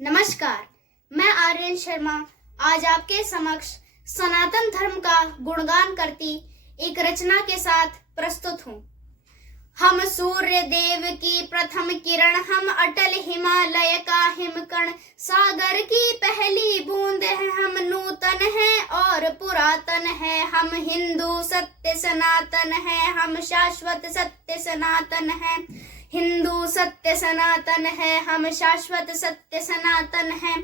नमस्कार, मैं आर्यन शर्मा आज आपके समक्ष सनातन धर्म का गुणगान करती एक रचना के साथ प्रस्तुत हूँ। हम सूर्य देव की प्रथम किरण, हम अटल हिमालय का हिमकण, सागर की पहली बूंद है, हम नूतन है और पुरातन है, हम हिंदू सत्य सनातन है, हम शाश्वत सत्य सनातन है, हिंदू सत्य सनातन है, हम शाश्वत सत्य सनातन है,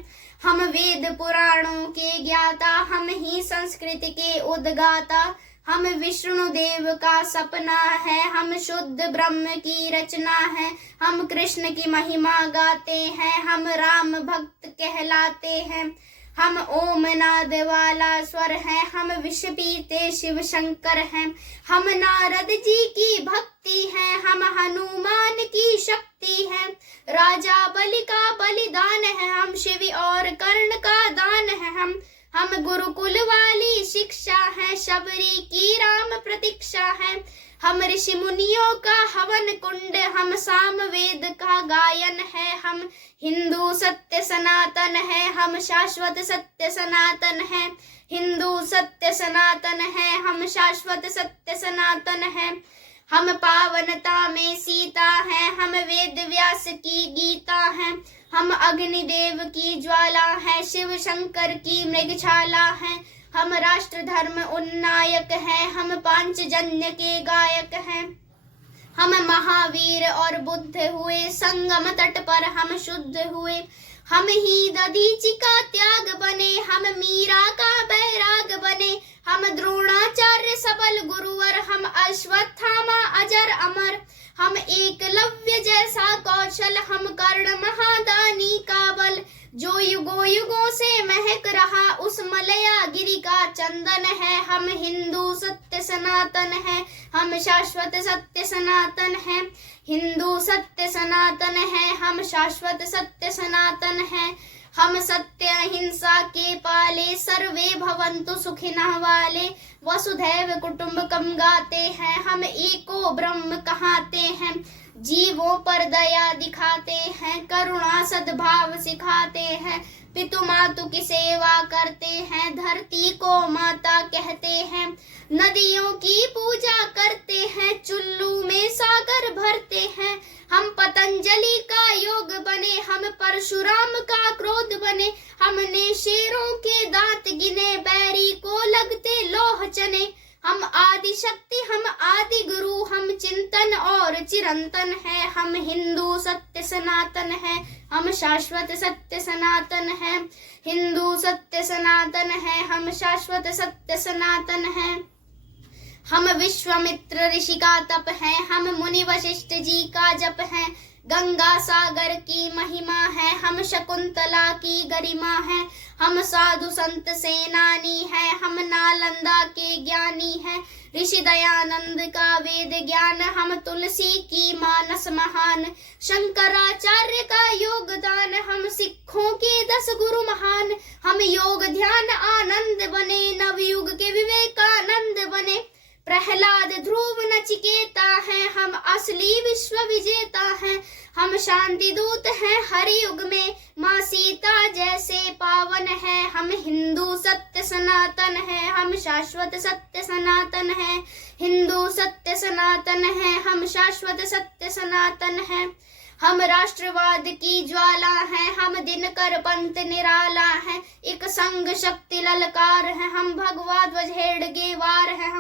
हम वेद पुराणों के ज्ञाता, हम ही संस्कृति के उद्गाता, हम विष्णु देव का सपना है, हम शुद्ध ब्रह्म की रचना है, हम कृष्ण की महिमा गाते हैं, हम राम भक्त कहलाते हैं, हम ओम नाद वाला स्वर है, हम विष पीते शिव शंकर हैं, हम नारद जी की भक्ति है, हम हनुमान की शक्ति है, राजा बलि का बलिदान है, हम शिव और कर्ण का दान है, हम गुरुकुल वाली शिक्षा है, शबरी की राम प्रतीक्षा है, हम ऋषि मुनियों का हवन कुंड, हम साम वेद का गायन है, हम हिंदू सत्य सनातन है, हम शाश्वत सत्य सनातन है, हिंदू सत्य सनातन है, हम शाश्वत सत्य सनातन है, हम पावनता में सीता है, हम वेद व्यास की गीता है, हम अग्निदेव की ज्वाला है, शिव शंकर की मृगशाला है, हम राष्ट्र धर्म उन्नायक हैं, हम पांचजन्य के गायक हैं, हम महावीर और बुद्ध हुए, संगम तट पर हम शुद्ध हुए, हम ही दधीचि का त्याग बने, हम मीरा का बैराग बने, हम द्रोणाचार्य सबल गुरुवर, हम अश्वत्थामा अजर अमर, हम एकलव्य जैसा कौशल, हम कर्ण महादानी का बल, जो युगों युगों से महक रहा उस मलया गिरी का चंदन है, हम हिंदू सत्य सनातन है, हम शाश्वत सत्य सनातन है, हिंदू सत्य सनातन है, हम शाश्वत सत्य सनातन है, हम सत्य अहिंसा के पाले, सर्वे भवन्तु सुखिनः वाले, वसुधैव कुटुम्बकम गाते हैं, हम एको ब्रह्म कहाते हैं, जीवों पर दया दिखाते हैं, करुणा सद्भाव सिखाते हैं, पितु मातु की सेवा करते हैं, धरती को माता कहते हैं, नदियों की पूजा करते हैं, चुल्लू में सागर भरते हैं, हम पतंजलि का योग बने, हम परशुराम का क्रोध बने, हमने शेरों के दांत गिने, बैरी को लगते लोह चने, हम आदि शक्ति हम आदि गुरु, हम चिंतन और चिरंतन है, हम हिंदू सत्य सनातन है, हम शाश्वत सत्य सनातन है, हिंदू सत्य सनातन है, हम शाश्वत सत्य सनातन है, हम विश्वामित्र ऋषि का तप है, हम मुनि वशिष्ठ जी का जप है, गंगा सागर की महिमा है, हम शकुंतला की गरिमा है, हम साधु संत सेनानी है, हम नालंदा के ज्ञानी है, ऋषि दयानंद का वेद ज्ञान, हम तुलसी की मानस महान, शंकराचार्य का योगदान, हम सिखों के 10 गुरु महान, हम योग ध्यान आनंद बने, नवयुग के विवेकानंद बने, प्रहलाद ध्रुव नचिकेता हैं, हम असली विश्व विजेता हैं, हम शांति दूत हैं हर युग में, माँ सीता जैसे पावन है, हम हिंदू सत्य सनातन है, हम शाश्वत सत्य सनातन है, हिंदू सत्य सनातन है, हम शाश्वत सत्य सनातन है, हम राष्ट्रवाद की ज्वाला हैं, हम दिनकर पंथ निराला है, एक संग शक्ति ललकार है, हम भगवा ध्वज हेडगे वार है,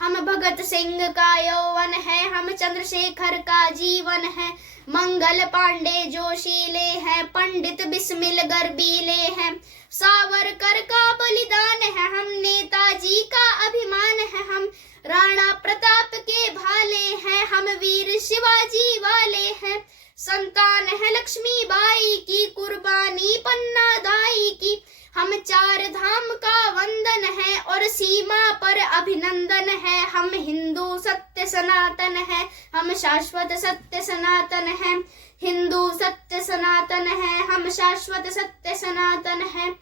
हम भगत सिंह का यौवन है, हम चंद्रशेखर का जीवन है, मंगल पांडे जोशीले हैं, पंडित बिस्मिल गर्बीले हैं, सावरकर का बलिदान है, हम नेताजी का अभिमान है, हम राणा प्रताप के भाले हैं, हम वीर शिवाजी वाले हैं, संतान है लक्ष्मी बाई की, कुर्बानी पन्ना दाई की, हम 4 धाम का वंदन है और सीमा पर अभिनंदन है, हम हिंदू सत्य सनातन है, हम शाश्वत सत्य सनातन है, हिंदू सत्य सनातन है, हम शाश्वत सत्य सनातन है,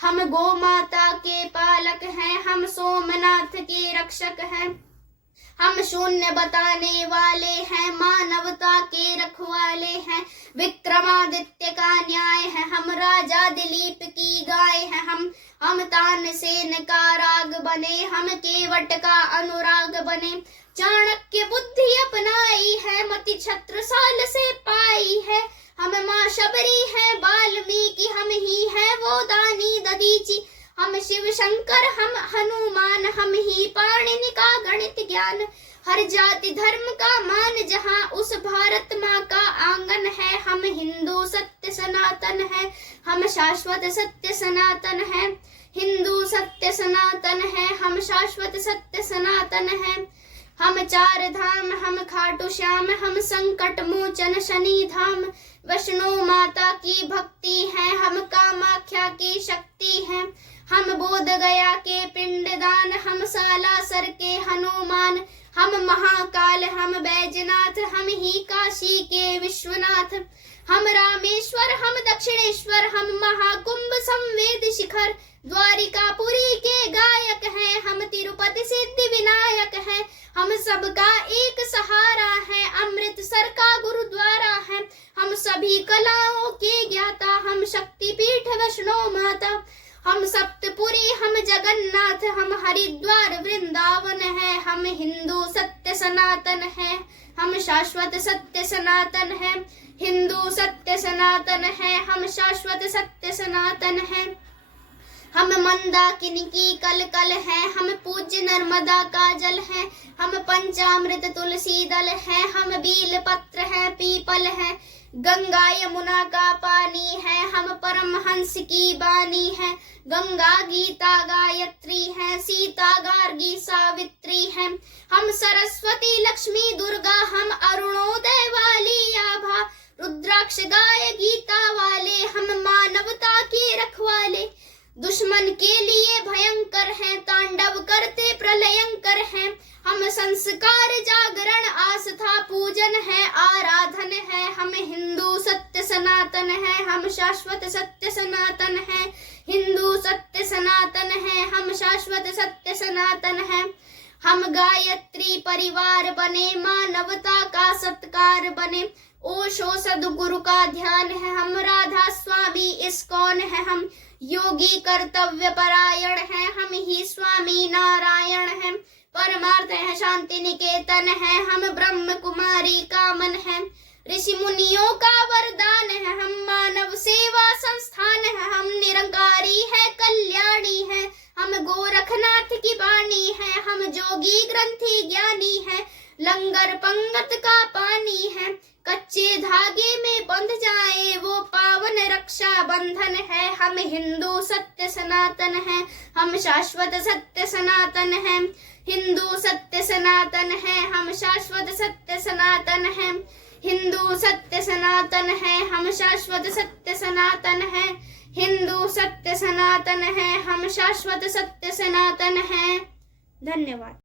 हम गौ माता के पालक हैं, हम सोमनाथ के रक्षक हैं, हम शून्य बताने वाले हैं, मानवता के रखवाले हैं। विक्रमादित्य का न्याय है, हम राजा दिलीप की गाय हैं। हम तानसेन का राग बने, हम केवट का अनुराग बने। चाणक्य बुद्धि अपनाई है, मति छत्रसाल से पाई है। हम माँ शबरी हैं, वाल्मीकि हम ही हैं वो दानी दधीचि। हम शिव शंकर हम हनुमान, हम ही पाणिनि का गणित ज्ञान। हर जाति धर्म का मान जहाँ, उस भारत माँ का आंगन है। हम हिंदू सत्य सनातन है, हम शाश्वत सत्य सनातन है। हिंदू सत्य सनातन है, हम शाश्वत सत्य सनातन है। हम चार धाम, हम खाटू श्याम, हम संकट मोचन शनि धाम। वैष्णो माता की भक्ति है, हम कामाख्या की शक्ति है। हम बोध गया के पिंडदान, हम सालासर के हनुमान। हम महाकाल, हम बैजनाथ, हम ही काशी के विश्वनाथ। हम रामेश्वर, हम दक्षिणेश्वर, हम महाकुंभ संवेद शिखर। द्वारिकापुरी के गायक हैं, हम तिरुपति सिद्धि विनायक हैं। हम सबका एक सहारा है, अमृतसर का गुरुद्वारा है। हम सभी कलाओं के ज्ञाता, हम शक्तिपीठ वैष्णो माता। हम सप्तपुरी, हम जगन्नाथ, हम हरिद्वार वृंदावन है। हम हिंदू सत्य सनातन है, हम शाश्वत सत्य सनातन है। हिंदू सत्य सनातन है, हम शाश्वत सत्य सनातन है। हम मंदाकिनी की कल कल है, हम पूज्य नर्मदा का जल है। हम पंचामृत तुलसी दल है, हम बील पत्र है, पीपल है। गंगा यमुना का पानी है, हम परमहंस की बानी है। गंगा गीता गायत्री है, सीता गार्गी सावित्री है। हम सरस्वती लक्ष्मी दुर्गा, हम अरुणोदय वाली आभा। रुद्राक्ष गाय गीता वाले, हम मानवता के रखवाले। दुश्मन के लिए भयंकर हैं, तांडव करते प्रलयंकर हैं। हम संस्कार जागरण आस्था पूजन है, आराधन है। हम हिंदू सत्य सनातन है, हम शाश्वत सत्य सनातन है। हिंदू सत्य सनातन है, हम शाश्वत सत्य सनातन है। हम गायत्री परिवार बने, मानवता का सत्कार बने। ओशो सदगुरु का ध्यान है, हम राधा स्वामी इस्कॉन है। हम योगी कर्तव्य परायण है, हम ही स्वामी नारायण है। परमार्थ है शांति निकेतन है, हम ब्रह्म कुमारी का मन है। ऋषि मुनियों का वरदान है, हम मानव सेवा संस्थान है। हम निरंकारी है, कल्याणी है, हम गोरखनाथ की वाणी है। हम जोगी ग्रंथी ज्ञानी है, लंगर पंगत का पानी है। कच्चे धागे में बंध जाए वो पावन रक्षा बंधन है। हम हिंदू सत्य सनातन है, हम शाश्वत सत्य सनातन है। हिंदू सत्य सनातन है, हम शाश्वत सत्य सनातन है। हिंदू सत्य सनातन है, हम शाश्वत सत्य सनातन है। हिंदू सत्य सनातन है, हम शाश्वत सत्य सनातन है। धन्यवाद।